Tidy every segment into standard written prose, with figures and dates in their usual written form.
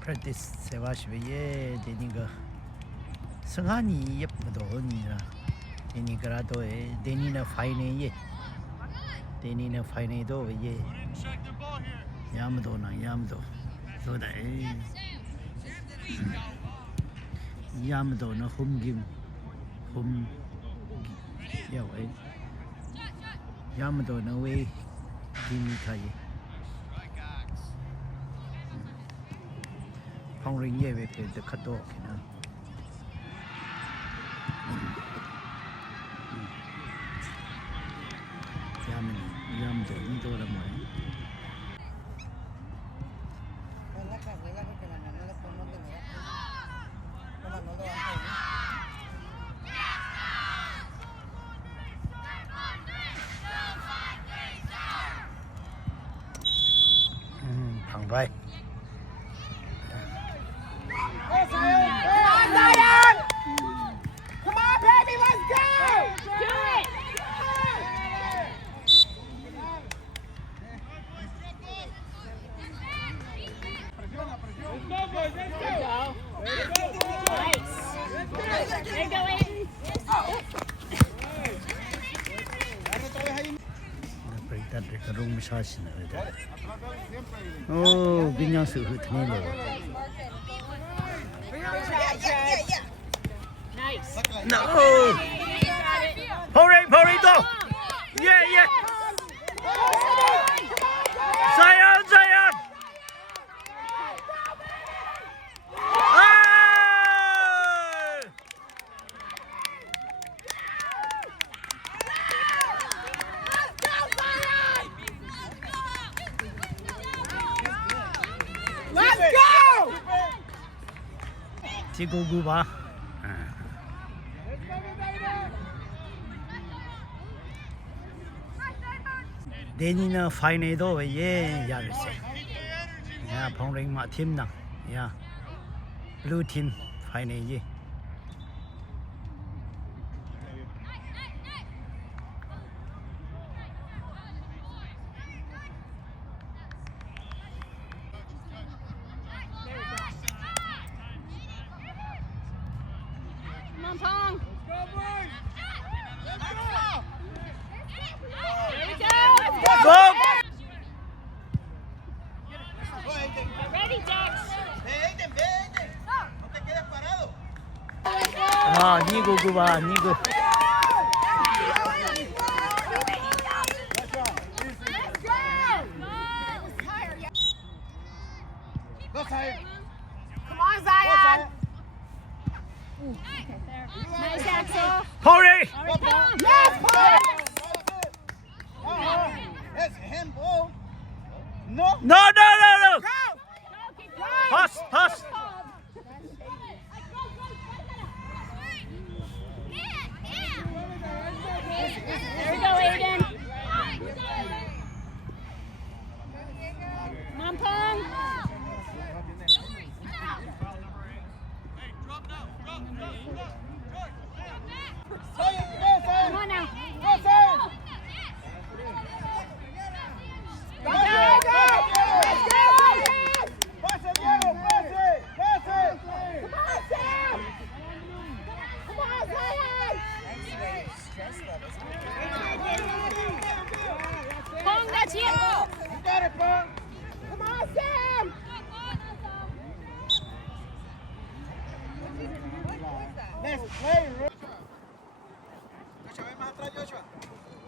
practice 세바시베예 데니가 성한이 예쁘도 언니라 데니그라도에 데니나 파이네예 데니나 파이네도 예 야무도나 야무도 도다 야무도나 홈김 홈 야왜 야무도나 왜 디미타예 방ring 예 왜그 카도 그냥 야무도 이도라 뭐야 방바이 그 롱 샷이네. 오, 그냥 스 흩어내려. No. Hurry, go. Yeah. Zion. Let's go! 지구구 봐. 데니나 파이네도 예 야르세. 야 방ring 마 팀나. 야 블루 팀 파이네 예. Come on, Pong. Let's go, boys. Let's go. There we go. Go. Get ready, Dex. No te quedes parado. 아, 니구구 봐, 니구. Go, Zion. Come on, Zion. Nice, Axel. Hurry. Yes, Paul. That's handball. No. No. Go. Keep going. Pass. There we go, Aiden. Come on, Pong. Come on now. Go, Zion. Go, go. Let's go. Pase, Diego, pase. Come on, Sam. Come on, Zion. Pong, that's you. You got it, Pong. Come on, Sam. Let's play, Rick. Joshua, ven más atrás, Joshua.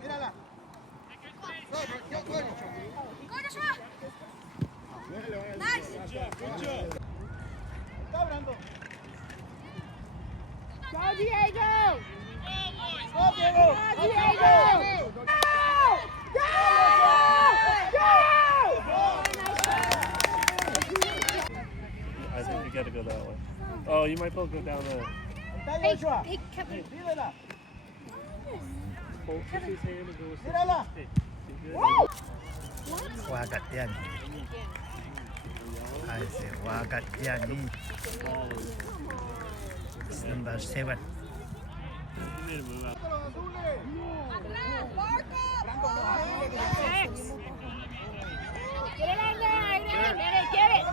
Mírala. Go, Joshua. Nice. Está hablando. Go, Diego. Go, Diego. Go, Diego. Go. I think you gotta go that way. Oh, you might both go down there. Está Joshua. Hey, Kevin. Mírala. Hold his hand and go with Mírala. 와갓 야니. 아이세 와갓 야니. Number 7. Get it in there, Aiden. Get it.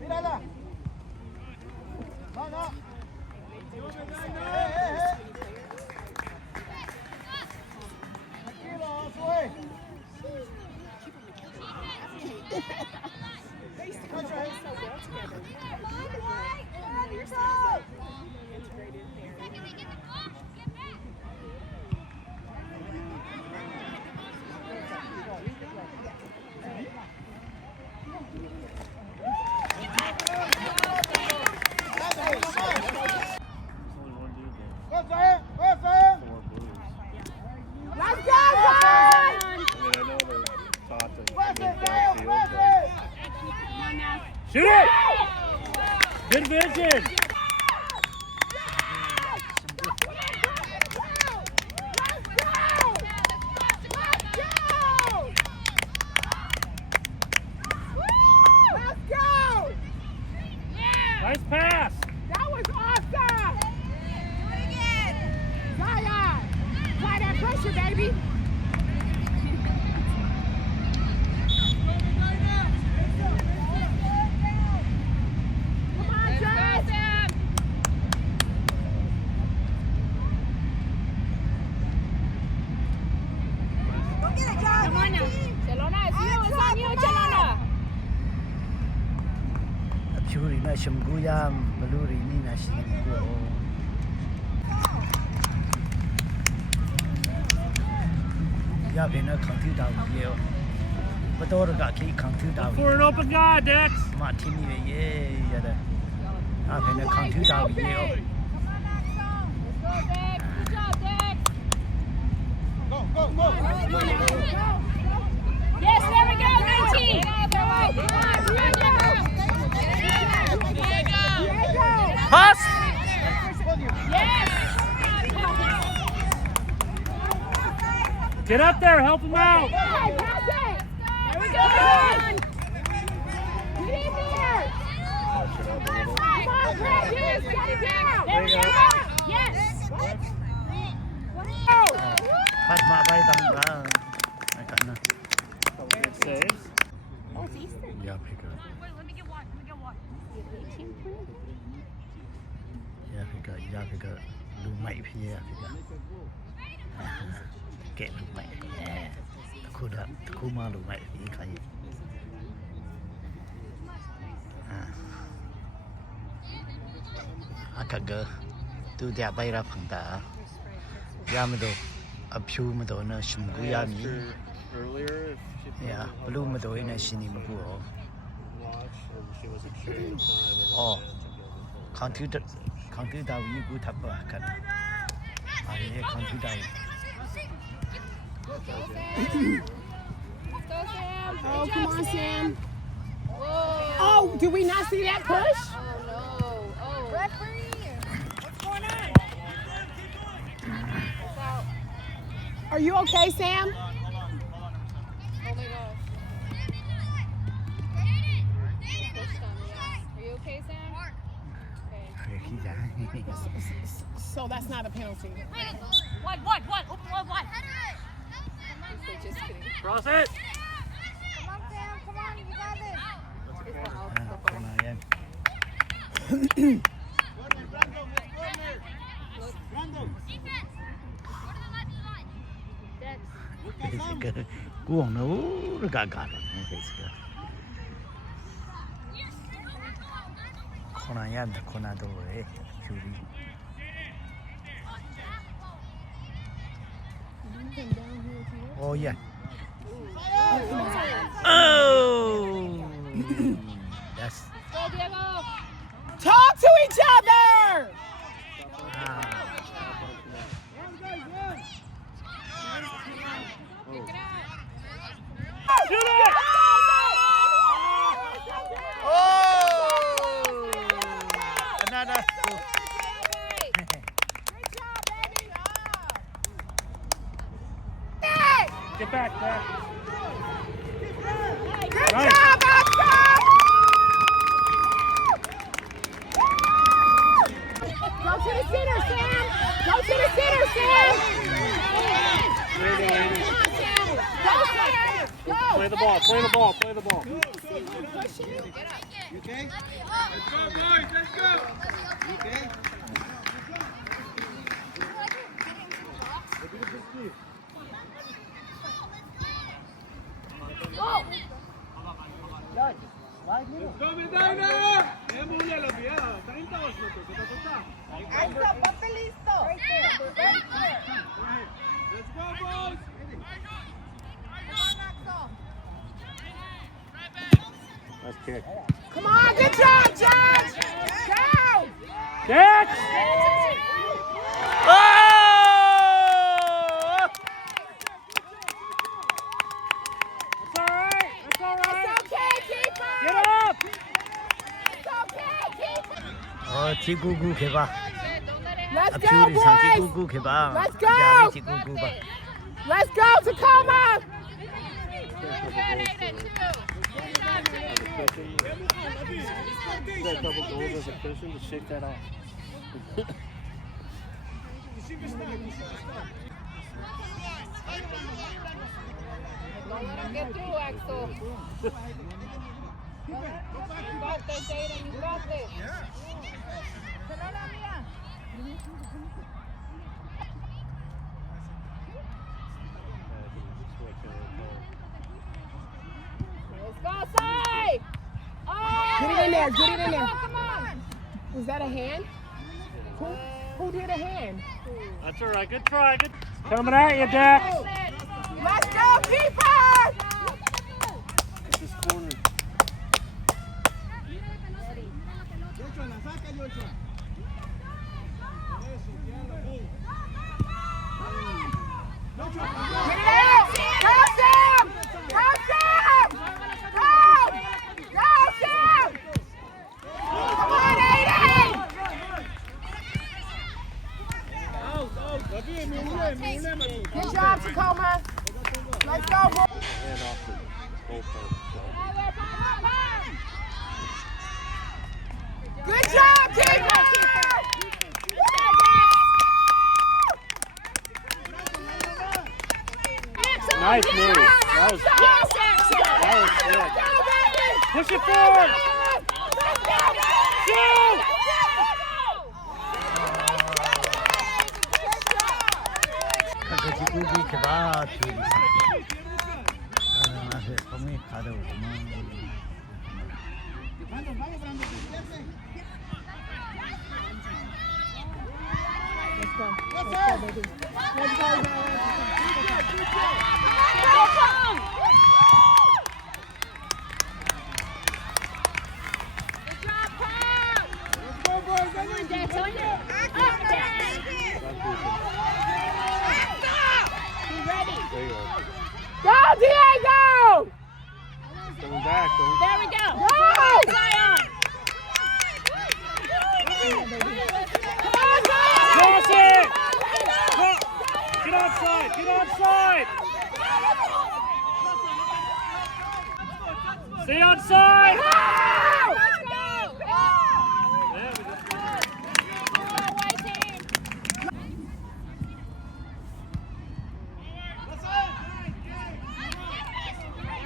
Mírala. No, no. Tranquilo, sube. Only one dude there. Go, Zion. Go, Zion. 4 blues. Let's go, Zion! I mean, I know they're taught to Press move it, Zion. downfield, Press but it. shoot it! Good vision. Nice pass. That was awesome! Zion! Apply that pressure, baby! Come on, Jess! Come on now. Chelona, it's you. It's on you, Chelona. အဖြူရီနဲ့ရှမ်ကူယာဘလူးရီနီနဲ့ရှိနေကိုရပင်နဲ့ခံထူတာဘူးရောမတော်ရကခိခံထူတာဘူး For an open guy, Dex. မထင်းနေရေရတယ်အပင်နဲ့ခံထူတာဘူးရော Go, go, go. Yes, there we go, 19. Pass Yes. Get up there, help him out. Hey, pass it. There we go. Get in there. Come on, Precious. Get it down. There we go. Yes. Go. พัดมาไปตรงกลางกันนะ Good saves. อย่าไปกันอย่าไปกันดูใหม่พี่อย่าไปกันเก็บดูใหม่ตะคุมาดูใหม่พี่ใครอากาศเกอตูเดียไปรับผังตายามาดูอภิวมาดูนะชิมกุยามี Earlier, if she Yeah, blue meadow in a shiny magu. watched and she wasn't sure at the time. And Oh. then she took over for Can't do that. You good up can. I can't do that. Oh, come on, Sam. Oh, did we not see that push? Are you okay, Sam? Oh my gosh. Pushed on me, yeah. Are you okay, Sam? Okay. So that's not a penalty. What? Open one. Just kidding. Cross it. Come on, Sam. Come on. You got this. It's the out. Basically, go on. No, the gaga. Basically. Konayan, the Konado, Fury. Oh, yeah. Oh! That's. Go, Diego. Talk to each other! Shoot it! Oh! Another. Get back, back. Good Nice. job, Oscar! Go to the center, Sam! Go to the center, Sam! There you go, lady. Come on, Sam! Go, Sam! Go! Play the ball, play the ball, play the ball. Push it. You okay? Let's go, boys. Let's go. You okay? Go, Medina. Kaya muna lang yan. Takin taos mo to. Sa tatata. Axel, ponte listo. Right there. Let's go, boys. Come on, Axel. Nice kick. Come on, good job, Judge. Go. Catch! 아! That's all right. That's all It's right. okay, keeper. Get up! It's okay, keeper. 지구구 개방. Let's go, 앞줄이 상 boys. 지구구 개방. Let's go. 야외 지구구 방. Let's go, Tacoma. Got a couple goals as a cushion to shake that off. Don't let him get through, Axel. You got this, Aiden. You got this. Let's go, Sai! Oh, Get it in there, get it in there. Come on. Was that a hand? Who did a hand? That's all right. Good try. Good. Coming at you, Dex. Let's go, keeper! This corner. Joshua, la saca, Joshua. Get it out! Go, Sam! Go, Sam! Go! Go, Sam! Come on, Aiden! Good job, Tacoma. Let's go, boys. Hand off the goalpost. Good job, keeper! Nice move. That was slick. Push it forward. Shoot! 그 지구구 개방 줄이 상. 거미 가져오구만. There you go. Go, Diego! Coming back. There we go! Go! Zion! Cross it! Get outside! Get outside! Stay outside! There we go.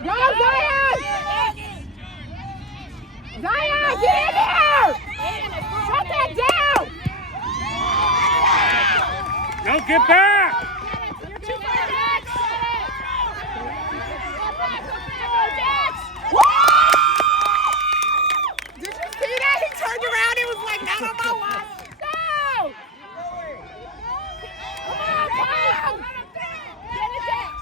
Go, Zion! Zion, get in there! Shut that down! No, get back! Did you see that? He turned around and was like, not on my watch. Go! Come on, come! Get it, Dex!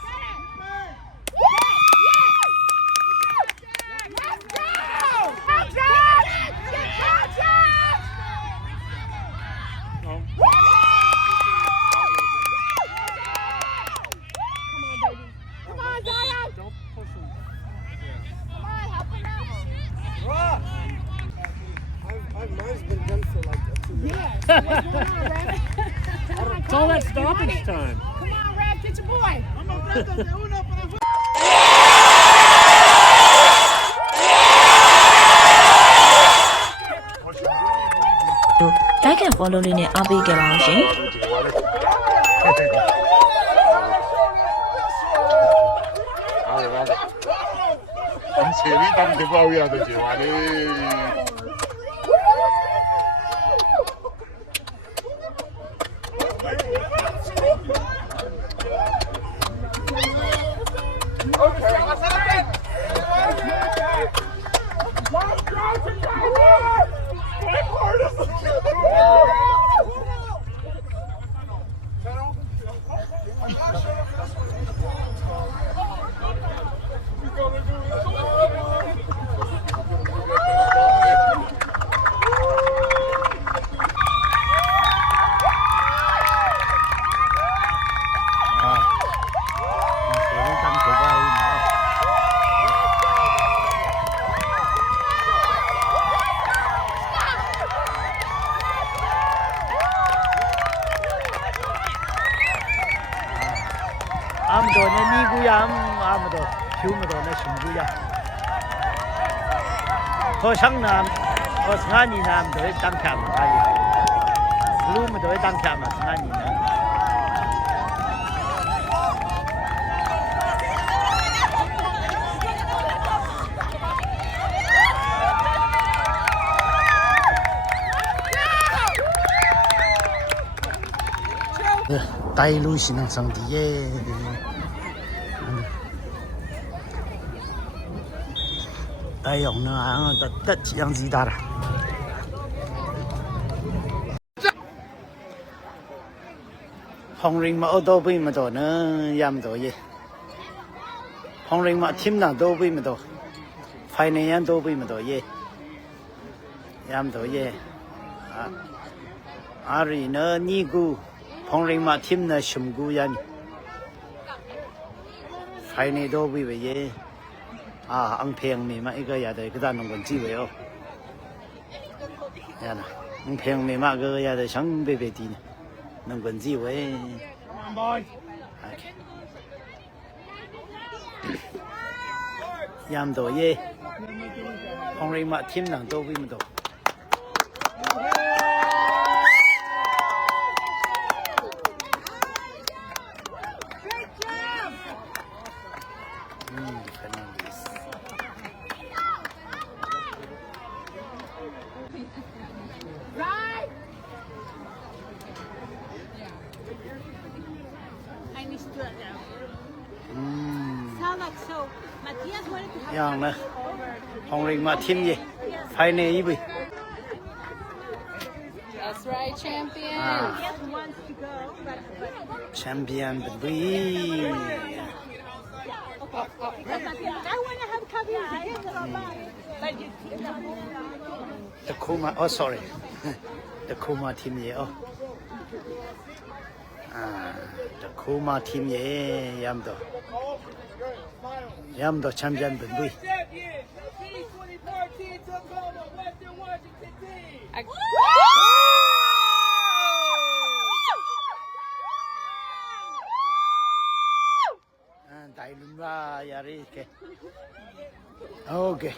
Let's go! Go, Josh! Go, Josh! No. Come on, Zion! Don't push him. Come on, help him out. Mine's been done for like 2 years. Yes. What's going on, Rev? It's all that stoppage time. Come on, Rev, get your boy. like and follow လေးနဲ့အားပေးကြပါအောင်ရှင်။切你当天保养的就完的。아무도 내 니구야 아무도 휴무도 내 신구야 더 상남 더 승한이 남도 땅태하면 가야 루무도 땅태하면 승한이는 다이루 신앙 상디에 다이용는 다 양지다라 홍링마 어도비마도는 얌도예 홍링마 팀나 도비마도 파이네얀 도비마도예 얌도예 아리는 니구 홍링마 팀나 심구얀 파이네 도비베예 앙팽미마 이거 야돼 그다는 건 지we요 야나 앙팽미마 그거 야돼 상베베디네 는 건 지we 얌도예 홍링마 팀나 도비마도 yang nè Hồng Linh mà thêm gì phải nè ý bì That's right, champion. champion bì I want to have coffee. the Kuma oh sorry the Kuma team gì oh the Kuma team gì yamdo champion bì đại luôn ra yari ke okay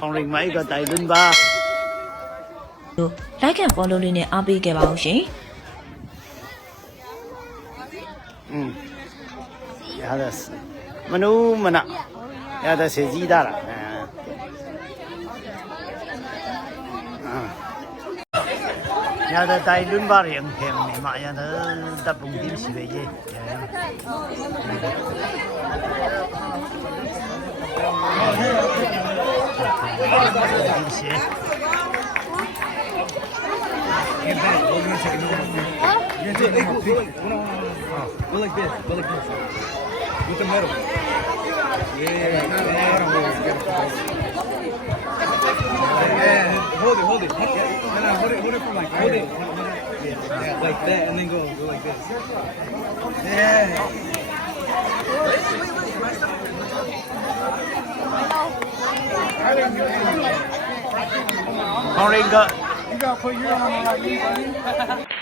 Hồng Linh mấy có đại luôn ba like and follow လေးနဲ့အားပေးခဲ့ပါဦးရှင် ya da manu mana ya da se ji da la ya da dai lun ba riang phem ni ma ya da da bung dim si be ye dim si Go like this. Go like this. With the middle. Yeah. Hold it. Hold it. No, hold it from like hold it. Yeah, like that, and then go like this. Yeah. Hồng Linh go. You gotta put your arm on like this.